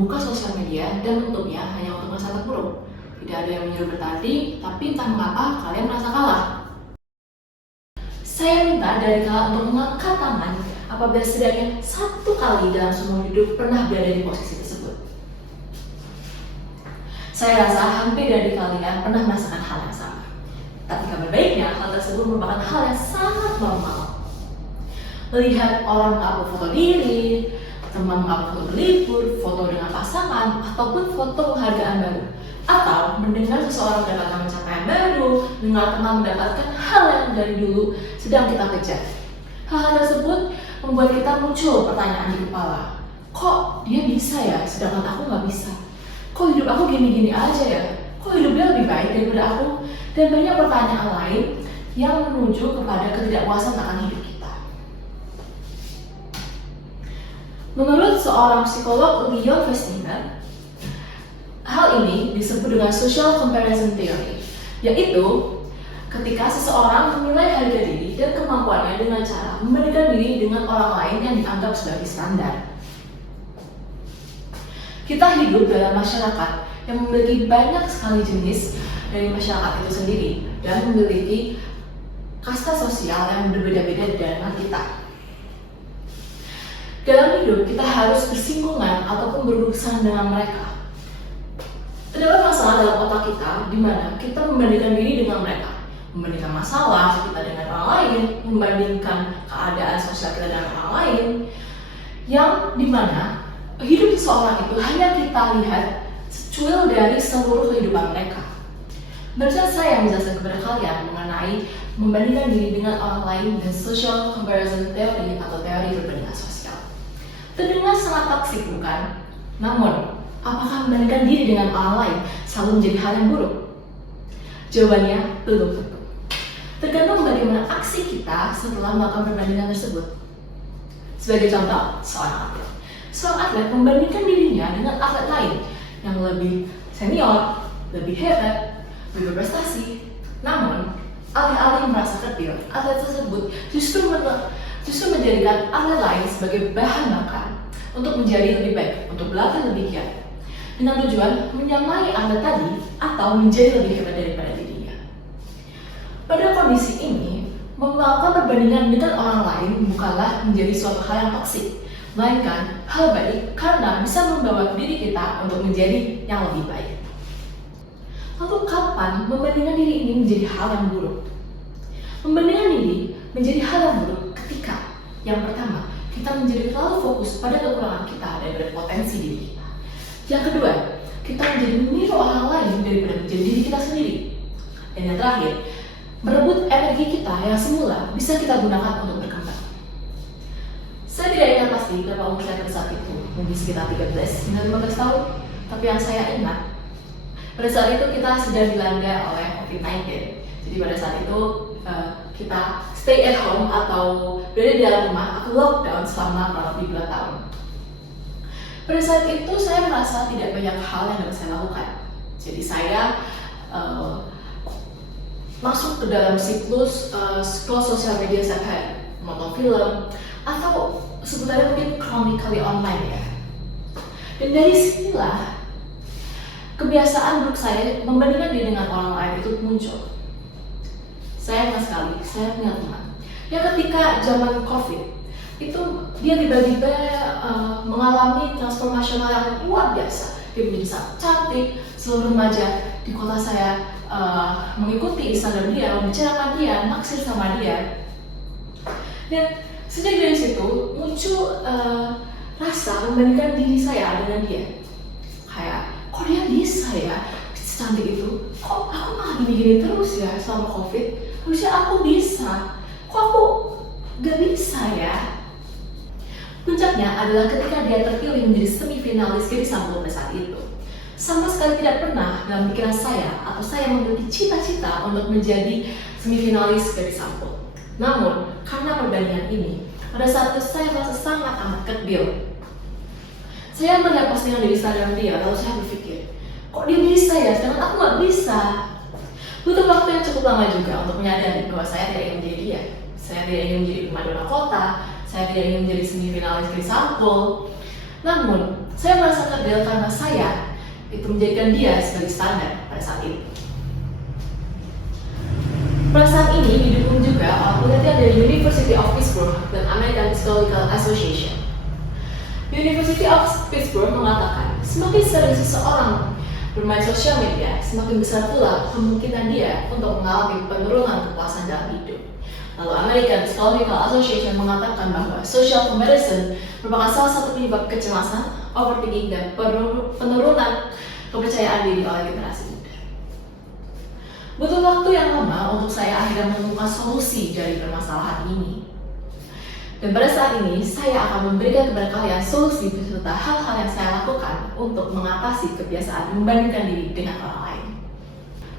membuka sosial media dan menutupnya hanya untuk masa terburuk. Tidak ada yang menyuruh bertanding, tapi entah mengapa kalian merasa kalah. Saya minta dari kalian untuk mengangkat tangan apabila setidaknya satu kali dalam seumur hidup pernah berada di posisi tersebut. Saya rasa hampir dari kalian pernah merasakan hal yang sama. Tapi kabar baiknya, hal tersebut merupakan hal yang sangat normal. Melihat orang mengupload foto diri, teman mengupload foto berlibur, foto dengan pasangan, ataupun foto penghargaan baru, atau mendengar seseorang mendapatkan pencapaian baru, dengar teman mendapatkan hal yang dari dulu sedang kita kejar. Hal-hal tersebut membuat kita muncul pertanyaan di kepala. Kok dia bisa ya, sedangkan aku nggak bisa? Kok hidup aku gini-gini aja ya? Kok hidup dia lebih baik daripada aku? Dan banyak pertanyaan lain yang menuju kepada ketidakpuasan akan hidup kita. Menurut seorang psikolog Leon Festinger, hal ini disebut dengan social comparison theory, yaitu ketika seseorang menilai harga diri dan kemampuannya dengan cara membandingkan diri dengan orang lain yang dianggap sebagai standar. Kita hidup dalam masyarakat yang memiliki banyak sekali jenis dari masyarakat itu sendiri dan memiliki kasta sosial yang berbeda-beda dengan kita. Dalam hidup, kita harus bersinggungan ataupun berurusan dengan mereka. Terdapat masalah dalam otak kita di mana kita membandingkan diri dengan mereka, membandingkan masalah kita dengan orang lain, membandingkan keadaan sosial kita dengan orang lain, yang dimana hidup seseorang itu hanya kita lihat secuil dari seluruh kehidupan mereka. Barusan saya menjelaskan kepada kalian mengenai membandingkan diri dengan orang lain dan social comparison theory atau teori perbandingan sosial. Terdengar sangat toksik, bukan? Namun, apakah membandingkan diri dengan orang lain selalu menjadi hal yang buruk? Jawabannya belum tentu. Tergantung bagaimana aksi kita setelah melakukan perbandingan tersebut. Sebagai contoh, seorang atlet. Seorang atlet membandingkan dirinya dengan atlet lain yang lebih senior, lebih hebat, lebih berprestasi. Namun, alih-alih merasa kerdil, atlet tersebut justru menjadikan atlet lain sebagai bahan bakar untuk menjadi lebih baik, untuk berlatih lebih giat, dengan tujuan menyamai atlet tadi atau menjadi lebih hebat daripada dirinya. Pada kondisi ini, melakukan perbandingan dengan orang lain bukanlah menjadi suatu hal yang toksik, melainkan hal baik karena bisa membawa diri kita untuk menjadi yang lebih baik. Lalu kapan membandingkan diri ini menjadi hal yang buruk? Membandingkan diri menjadi hal yang buruk ketika yang pertama, kita menjadi terlalu fokus pada kekurangan kita daripada potensi diri kita. Yang kedua, kita menjadi meniru orang lain daripada menjadi diri kita sendiri. Dan yang terakhir, merebut energi kita yang semula bisa kita gunakan untuk berkembang. Saya tidak ingat pasti berapa umur saya pada saat itu, mungkin sekitar 13 hingga 15 tahun. Tapi yang saya ingat, pada saat itu kita sedang dilanda oleh COVID-19. Jadi pada saat itu kita stay at home atau berada di dalam rumah atau lockdown selama kurang lebih 2 tahun. Pada saat itu saya merasa tidak banyak hal yang dapat saya lakukan. Jadi saya masuk ke dalam siklus scroll sosial media setiap hari, nonton film, atau sebutannya mungkin chronically online ya. Dan dari sinilah kebiasaan buruk saya membandingkan diri dengan orang lain itu muncul. Saya ingat sekali, saya punya teman yang ketika zaman COVID itu dia tiba-tiba mengalami transformasional yang luar biasa. Dia menjadi sangat cantik, seluruh remaja di kota saya mengikuti Instagram dia, membicarakan dia, naksir sama dia. Dan sejak dari situ muncul rasa membandingkan diri saya dengan dia. Kayak, kok dia bisa ya secantik itu? Kok aku malah gini-gini terus ya selama COVID? Harusnya aku bisa. Kok aku gak bisa ya? Puncaknya adalah ketika dia terpilih menjadi semifinalis Gadis Sampul pada saat itu. Sama sekali tidak pernah dalam pikiran saya atau saya memiliki cita-cita untuk menjadi semifinalis Gadis Sampul. Namun, karena perbandingan ini, pada saat itu saya merasa sangat amat kerdil. Saya melihat postingan di Instagram dia, lalu saya berpikir, kok dia bisa ya, sedangkan aku gak bisa. Butuh waktu yang cukup lama juga untuk menyadari bahwa saya tidak ingin menjadi dia. Saya tidak ingin menjadi primadona kota, saya tidak ingin menjadi semifinalis Gadis Sampul. Namun, saya merasa kerdil karena saya itu menjadikan dia sebagai standar pada saat itu. Perasaan ini didukung juga oleh penelitian dari University of Pittsburgh dan American Psychological Association. University of Pittsburgh mengatakan, semakin sering seseorang bermain sosial media, semakin besar pula kemungkinan dia untuk mengalami penurunan kepuasan dalam hidup. Lalu American Psychological Association mengatakan bahwa social comparison merupakan salah satu penyebab kecemasan, overthinking, dan penurunan kepercayaan diri oleh generasi muda. Butuh waktu yang lama untuk saya akhirnya menemukan solusi dari permasalahan ini. Dan pada saat ini, saya akan memberikan kepada kalian solusi beserta hal-hal yang saya lakukan untuk mengatasi kebiasaan membandingkan diri dengan orang lain.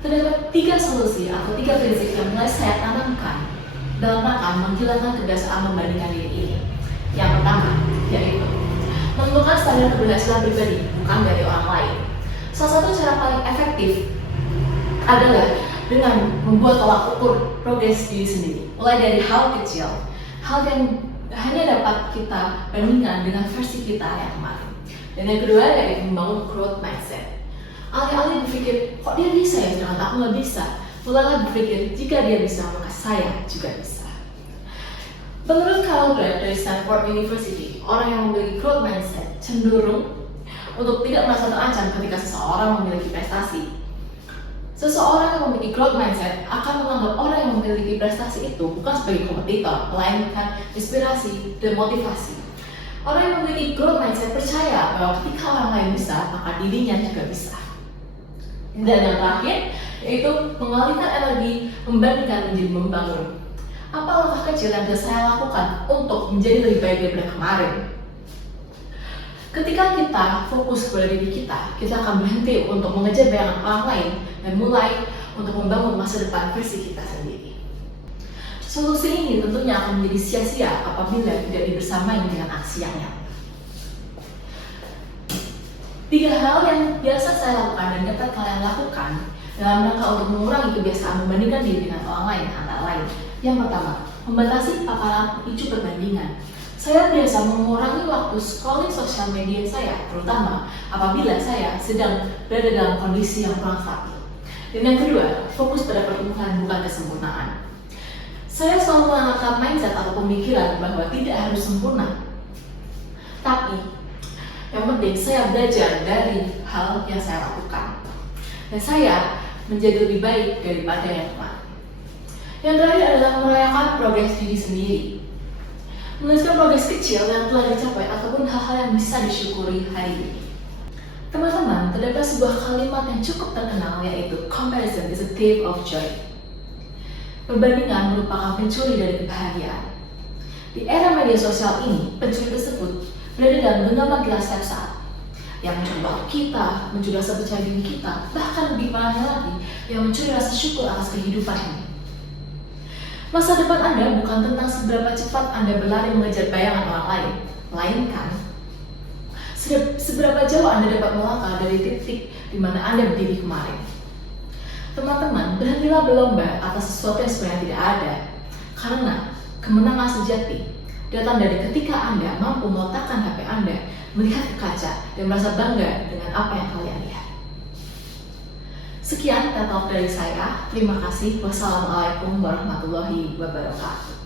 Terdapat 3 solusi atau 3 prinsip yang mulai saya tanamkan dalam rangka menghilangkan kebiasaan membandingkan diri ini. Yang pertama, yaitu menentukan standar keberhasilan pribadi, bukan dari orang lain. Salah satu cara paling efektif adalah dengan membuat tolak ukur progres diri sendiri, mulai dari hal kecil, hal yang hanya dapat kita bandingkan dengan versi kita yang kemarin. Dan yang kedua yaitu membangun growth mindset. Alih-alih berpikir, kok dia bisa ya, sedangkan aku nggak bisa, mulailah berpikir, jika dia bisa, maka saya juga bisa. Menurut Carol Dweck dari Stanford University, orang yang memiliki growth mindset cenderung untuk tidak merasa terancam ketika seseorang memiliki prestasi. Seseorang yang memiliki growth mindset akan menganggap orang yang memiliki prestasi itu bukan sebagai kompetitor, melainkan inspirasi dan motivasi. Orang yang memiliki growth mindset percaya bahwa ketika orang lain bisa, maka dirinya juga bisa. Dan yang terakhir, yaitu mengalihkan energi membandingkan menjadi membangun. Apa langkah kecil yang bisa saya lakukan untuk menjadi lebih baik daripada kemarin? Ketika kita fokus pada diri kita akan berhenti untuk mengejar bayangan orang lain dan mulai untuk membangun masa depan versi kita sendiri. Solusi ini tentunya akan menjadi sia-sia apabila tidak dibersamai dengan aksi yang nyata. 3 hal yang biasa saya lakukan dan dapat kalian lakukan dalam rangka untuk mengurangi kebiasaan membandingkan diri dengan orang lain antara lain. Yang pertama, membatasi paparan pemicu perbandingan. Saya biasa mengurangi waktu scrolling sosial media saya, terutama apabila saya sedang berada dalam kondisi yang kurang stabil. Dan yang kedua, fokus pada pertumbuhan bukan kesempurnaan. Saya selalu menanamkan mindset atau pemikiran bahwa tidak harus sempurna. Tapi, yang penting saya belajar dari hal yang saya lakukan. Dan saya menjadi lebih baik daripada yang kemarin. Yang terakhir adalah merayakan progres diri sendiri. Menuliskan progres kecil yang telah dicapai ataupun hal-hal yang bisa disyukuri hari ini. Teman-teman, terdapat sebuah kalimat yang cukup terkenal yaitu comparison is a thief of joy. Perbandingan merupakan pencuri dari kebahagiaan. Di era media sosial ini, pencuri tersebut berada dalam genggaman gelas setiap saat yang mencuri waktu kita, mencuri rasa percaya diri kita, bahkan lebih parahnya lagi yang mencuri rasa syukur atas kehidupan ini. Masa depan Anda bukan tentang seberapa cepat Anda berlari mengejar bayangan orang lain, melainkan seberapa jauh Anda dapat melangkah dari titik di mana Anda berdiri kemarin. Teman-teman, berhentilah berlomba atas sesuatu yang sebenarnya tidak ada, karena kemenangan sejati datang dari ketika Anda mampu meletakkan HP Anda, melihat ke kaca, dan merasa bangga dengan apa yang kalian lihat. Sekian TED Talk dari saya. Terima kasih. Wassalamualaikum warahmatullahi wabarakatuh.